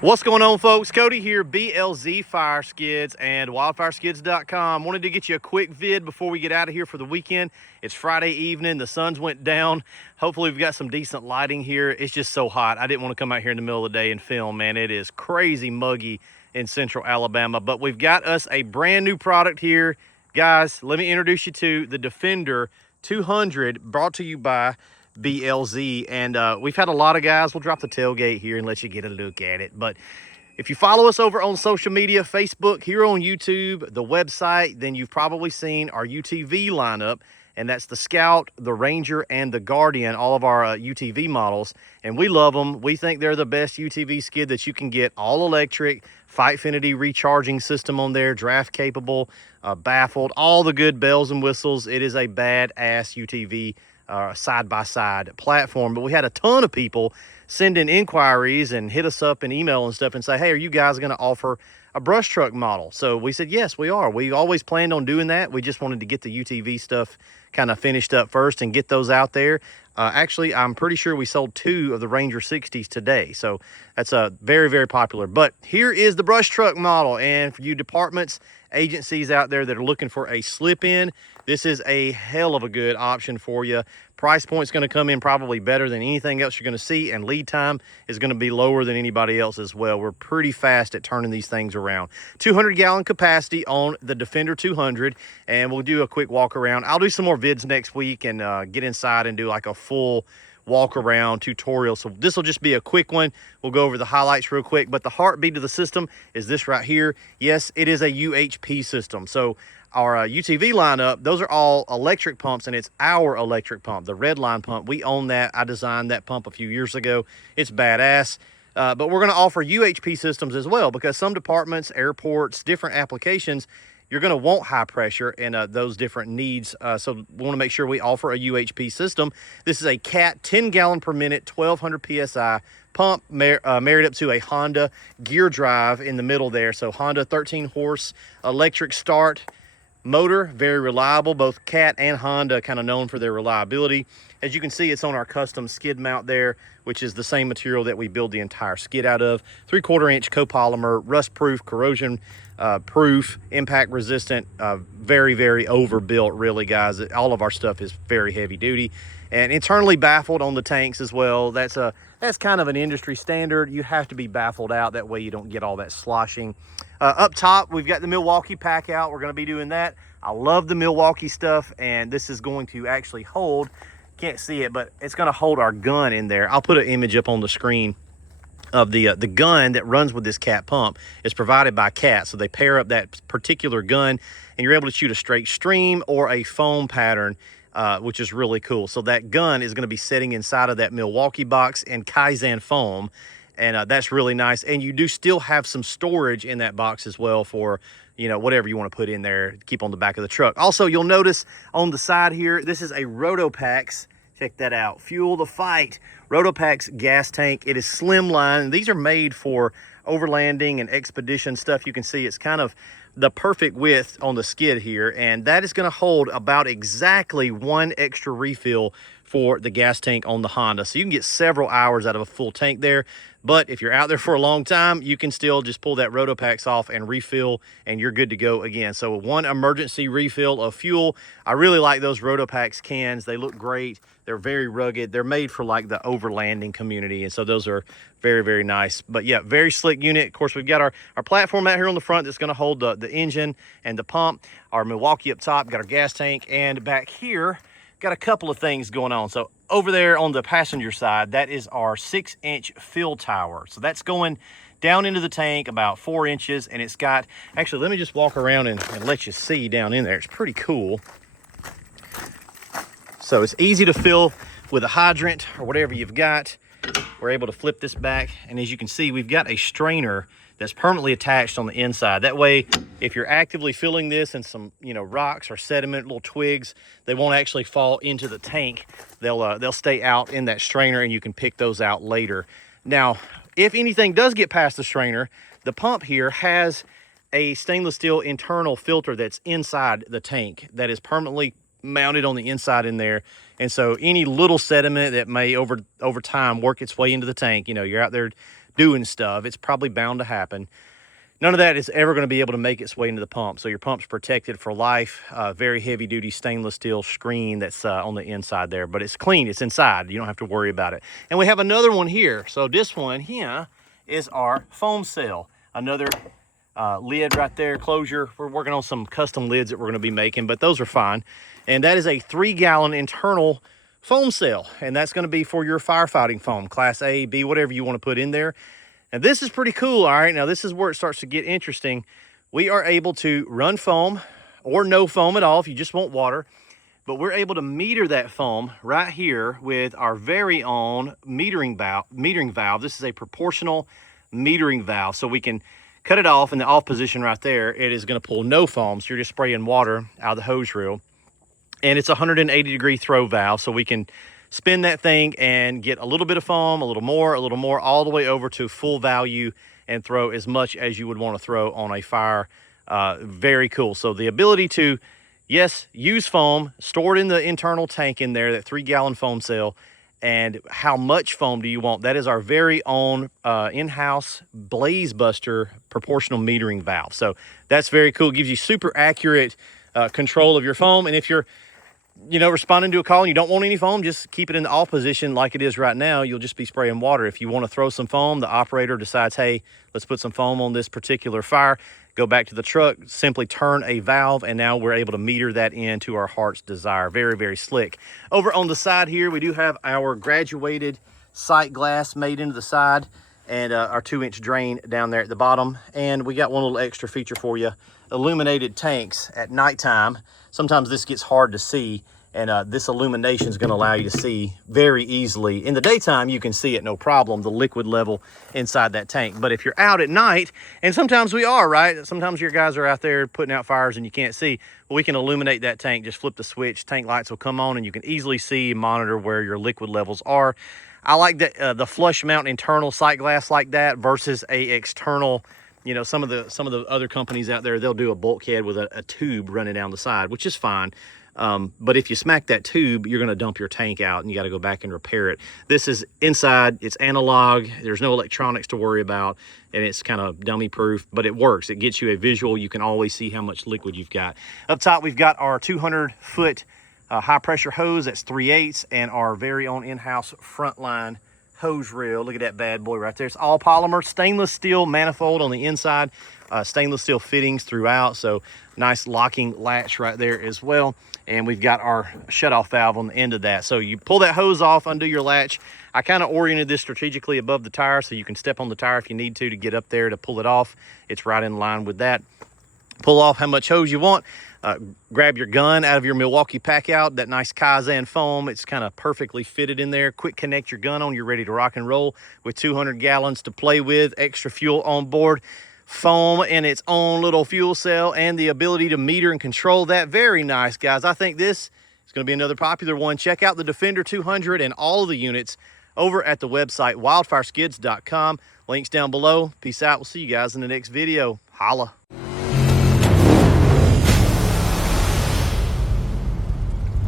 What's going on, folks? Cody here, BLZ Fire Skids and wildfireskids.com. Wanted to get you a quick vid before we get out of here for the weekend. It's Friday evening. The sun's went down. Hopefully we've got some decent lighting here. It's just so hot. I didn't want to come out here in the middle of the day and film, man. It is crazy muggy in central Alabama, but we've got us a brand new product here. Guys, let me introduce you to the Defender 200, brought to you by BLZ. And we've had a lot of guys. We'll drop the tailgate here and let you get a look at it. But if you follow us over on social media, Facebook, here on YouTube, the website, then you've probably seen our UTV lineup. And that's the Scout, the Ranger, and the Guardian, all of our UTV models. And we love them. We think they're the best UTV skid that you can get. All electric, Fightfinity recharging system on there, draft capable, baffled, all the good bells and whistles. It is a badass UTV side-by-side platform. But we had a ton of people send in inquiries and hit us up in email and stuff and say, hey, are you guys going to offer a brush truck model? So we said, yes, we are. We always planned on doing that. We just wanted to get the UTV stuff kind of finished up first and get those out there. Actually, I'm pretty sure we sold 2 of the Ranger 60s today. So that's very, very popular. But here is the brush truck model. And for you departments, agencies out there that are looking for a slip-in, this is a hell of a good option for you. Price point's going to come in probably better than anything else you're going to see, and lead time is going to be lower than anybody else as well. We're pretty fast at turning these things around. 200-gallon capacity on the Defender 200, and we'll do a quick walk around. I'll do some more vids next week and get inside and do like a full walk around tutorial. So this will just be a quick one. We'll go over the highlights real quick, but the heartbeat of the system is this right here. Yes, it is a UHP system. So our UTV lineup, those are all electric pumps, and it's our electric pump, the red line pump. We own that. I designed that pump a few years ago. It's badass. But we're going to offer UHP systems as well, because some departments, airports, different applications, you're going to want high pressure and those different needs. So we want to make sure we offer a UHP system. This is a CAT 10 gallon per minute, 1200 PSI pump married up to a Honda gear drive in the middle there. So Honda 13 horse electric start motor, very reliable. Both CAT and Honda kind of known for their reliability. As you can see, it's on our custom skid mount there, which is the same material that we build the entire skid out of. 3/4 inch copolymer, rust proof, corrosion proof, impact resistant, very, very overbuilt, really, guys. All of our stuff is very heavy duty, and internally baffled on the tanks as well. That's kind of an industry standard. You have to be baffled out, that way you don't get all that sloshing. Up top, we've got the Milwaukee pack out. We're going to be doing that. I love the Milwaukee stuff, and this is going to actually hold, can't see it, but it's going to hold our gun in there. I'll put an image up on the screen of the gun that runs with this CAT pump. Is provided by CAT, so they pair up that particular gun, and you're able to shoot a straight stream or a foam pattern, which is really cool. So that gun is going to be sitting inside of that Milwaukee box and Kaizen foam, and that's really nice. And you do still have some storage in that box as well for, you know, whatever you want to put in there, keep on the back of the truck. Also, you'll notice on the side here, this is a Rotopax. Check that out. Fuel the Fight Rotopax gas tank. It is slimline, and these are made for overlanding and expedition stuff. You can see it's kind of the perfect width on the skid here, and that is going to hold about exactly 1 extra refill for the gas tank on the Honda. So you can get several hours out of a full tank there. But if you're out there for a long time, you can still just pull that Rotopax off and refill, and you're good to go again. So 1 emergency refill of fuel. I really like those Rotopax cans. They look great. They're very rugged. They're made for like the overlanding community, and so those are very, very nice. But yeah, very slick unit. Of course, we've got our platform out here on the front that's going to hold the engine and the pump. Our Milwaukee up top, got our gas tank, and back here, got a couple of things going on. So over there on the passenger side, that is our 6-inch fill tower. So that's going down into the tank about 4 inches, and it's got, actually, let me just walk around and let you see down in there. It's pretty cool. So it's easy to fill with a hydrant or whatever you've got. We're able to flip this back, and as you can see, we've got a strainer that's permanently attached on the inside. That way, if you're actively filling this in some, you know, rocks or sediment, little twigs, they won't actually fall into the tank. They'll stay out in that strainer, and you can pick those out later. Now, if anything does get past the strainer, the pump here has a stainless steel internal filter that's inside the tank that is permanently mounted on the inside in there. And so any little sediment that may over time work its way into the tank, you know, you're out there doing stuff, it's probably bound to happen. None of that is ever going to be able to make its way into the pump. So your pump's protected for life. Very heavy duty stainless steel screen that's on the inside there, but it's clean, it's inside. You don't have to worry about it. And we have another one here. So this one here is our foam cell. Another lid right there, closure. We're working on some custom lids that we're going to be making, but those are fine. And that is a 3-gallon internal foam cell, and that's going to be for your firefighting foam, class A, B, whatever you want to put in there. And this is pretty cool. All right, now this is where it starts to get interesting. We are able to run foam or no foam at all if you just want water, but we're able to meter that foam right here with our very own metering valve. This is a proportional metering valve, so we can cut it off in the off position right there. It is going to pull no foam, so you're just spraying water out of the hose reel. And it's a 180-degree throw valve, so we can spin that thing and get a little bit of foam, a little more, all the way over to full value and throw as much as you would want to throw on a fire. Very cool. So the ability to, yes, use foam, store it in the internal tank in there, that 3-gallon foam cell. And how much foam do you want? That is our very own in-house Blaze Buster proportional metering valve. So that's very cool. It gives you super accurate control of your foam. And if you're responding to a call and you don't want any foam, just keep it in the off position like it is right now. You'll just be spraying water. If you want to throw some foam, the operator decides, hey, let's put some foam on this particular fire. Go back to the truck, simply turn a valve, and now we're able to meter that into our heart's desire. Very, very slick. Over on the side here, we do have our graduated sight glass made into the side and our 2-inch drain down there at the bottom. And we got one little extra feature for you, illuminated tanks at nighttime. Sometimes this gets hard to see, and this illumination is going to allow you to see very easily. In the daytime, you can see it no problem, the liquid level inside that tank. But if you're out at night, and sometimes we are, right? Sometimes your guys are out there putting out fires and you can't see. Well, we can illuminate that tank. Just flip the switch, tank lights will come on, and you can easily see and monitor where your liquid levels are. I like that the flush mount internal sight glass like that versus a external. Some of the other companies out there, they'll do a bulkhead with a tube running down the side, which is fine. But if you smack that tube, you're going to dump your tank out and you got to go back and repair it. This is inside, it's analog, there's no electronics to worry about, and it's kind of dummy proof, but it works. It gets you a visual. You can always see how much liquid you've got. Up top, we've got our 200-foot high pressure hose, that's 3/8, and our very own in-house Frontline hose reel. Look at that bad boy right there. It's all polymer, stainless steel manifold on the inside, stainless steel fittings throughout, so nice locking latch right there as well. And we've got our shutoff valve on the end of that. So you pull that hose off, undo your latch. I kind of oriented this strategically above the tire so you can step on the tire if you need to get up there to pull it off. It's right in line with that. Pull off how much hose you want. Grab your gun out of your Milwaukee pack out, that nice Kaizen foam. It's kind of perfectly fitted in there. Quick connect your gun on. You're ready to rock and roll with 200 gallons to play with, extra fuel on board, foam in its own little fuel cell, and the ability to meter and control that. Very nice, guys. I think this is going to be another popular one. Check out the Defender 200 and all of the units over at the website, wildfireskids.com. Links down below. Peace out. We'll see you guys in the next video. Holla.